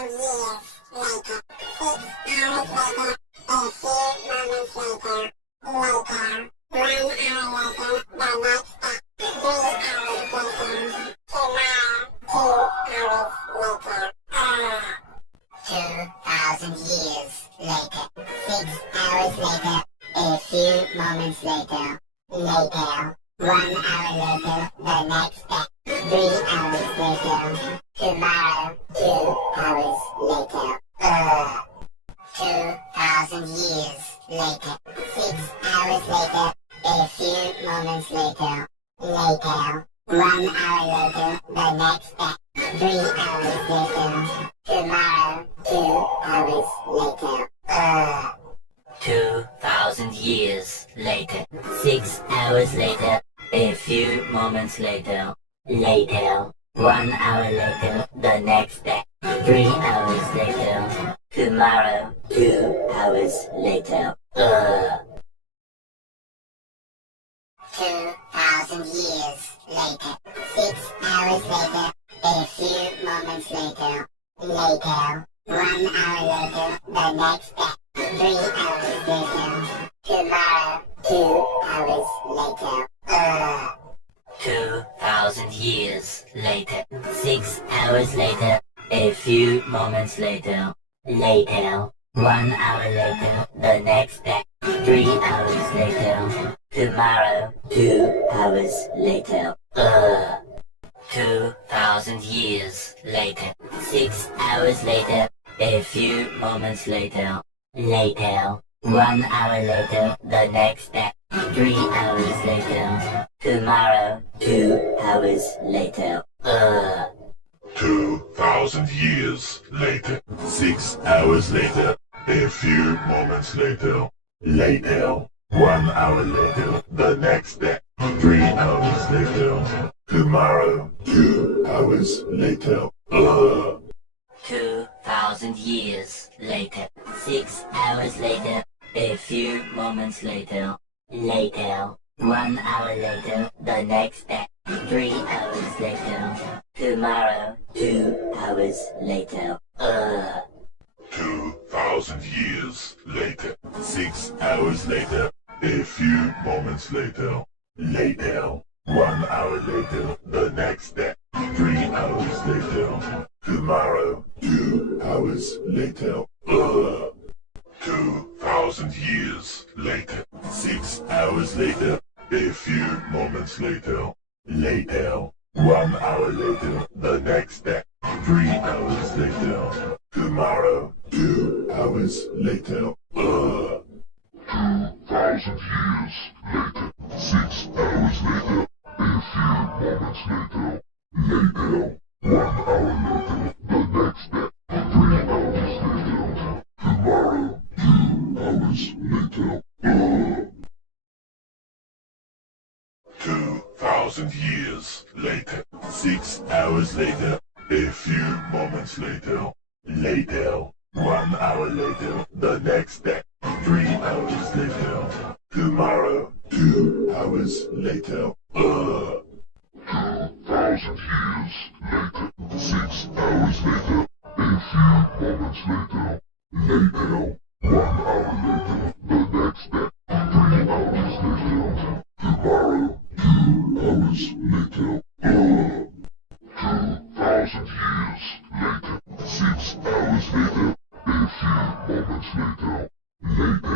years later, 6 hours later, a few moments later, later, 1 hour later, the next day, 3 hours later, tomorrow, 2 hours later, 2,000 years later, 6 hours later, a few moments later, later, 1 hour later, the next day, 3 hours later, tomorrow, 2 hours later, 2,000 years later, 6 hours later, a few moments later, later, 1 hour later, the next day, 3 hours later, tomorrow, 2 hours later, 2,000 years later, 6 hours later, a few moments later, later, 1 hour later, the next day, 3 hours later, tomorrow, 2 hours later, 2,000 years later, 6 hours later, a few moments later, later, 1 hour later, the next day, 3 hours later, tomorrow, 2 hours later, 2,000 years later, 6 hours later, a few moments later, later, 1 hour later, the next day, 3 hours later, tomorrow, 2 hours later, 2,000 years later, 6 hours later, a few moments later, later, 1 hour later, the next day, 3 hours later, tomorrow, 2 hours later, 2,000 years later, 6 hours later, a few moments later, later, 1 hour later, the next day, 3 hours later, tomorrow, 2 hours later, 2,000 years later, 6 hours later, a few moments later, later, 1 hour later, the next day, 3 hours later, tomorrow, 2 hours later, 2,000 years later, 6 hours later, a few moments later, later, 1 hour later, the next day, 3 hours later, tomorrow, 2 hours later, 2,000 years later, 6 hours later, a few moments later, later, 1 hour later, the next day, 3 hours later, tomorrow, 2 hours later, 2,000 years later, 6 hours later, a few moments later, later, 1 hour later, the next day, 3 hours later, tomorrow, 2 hours later, 2,000 years later, 6 hours later, a few moments later, later, 1 hour later, the next day, 3 hours later, tomorrow, 2 hours later, 2,000 years later, 6 hours later, a few moments later, later,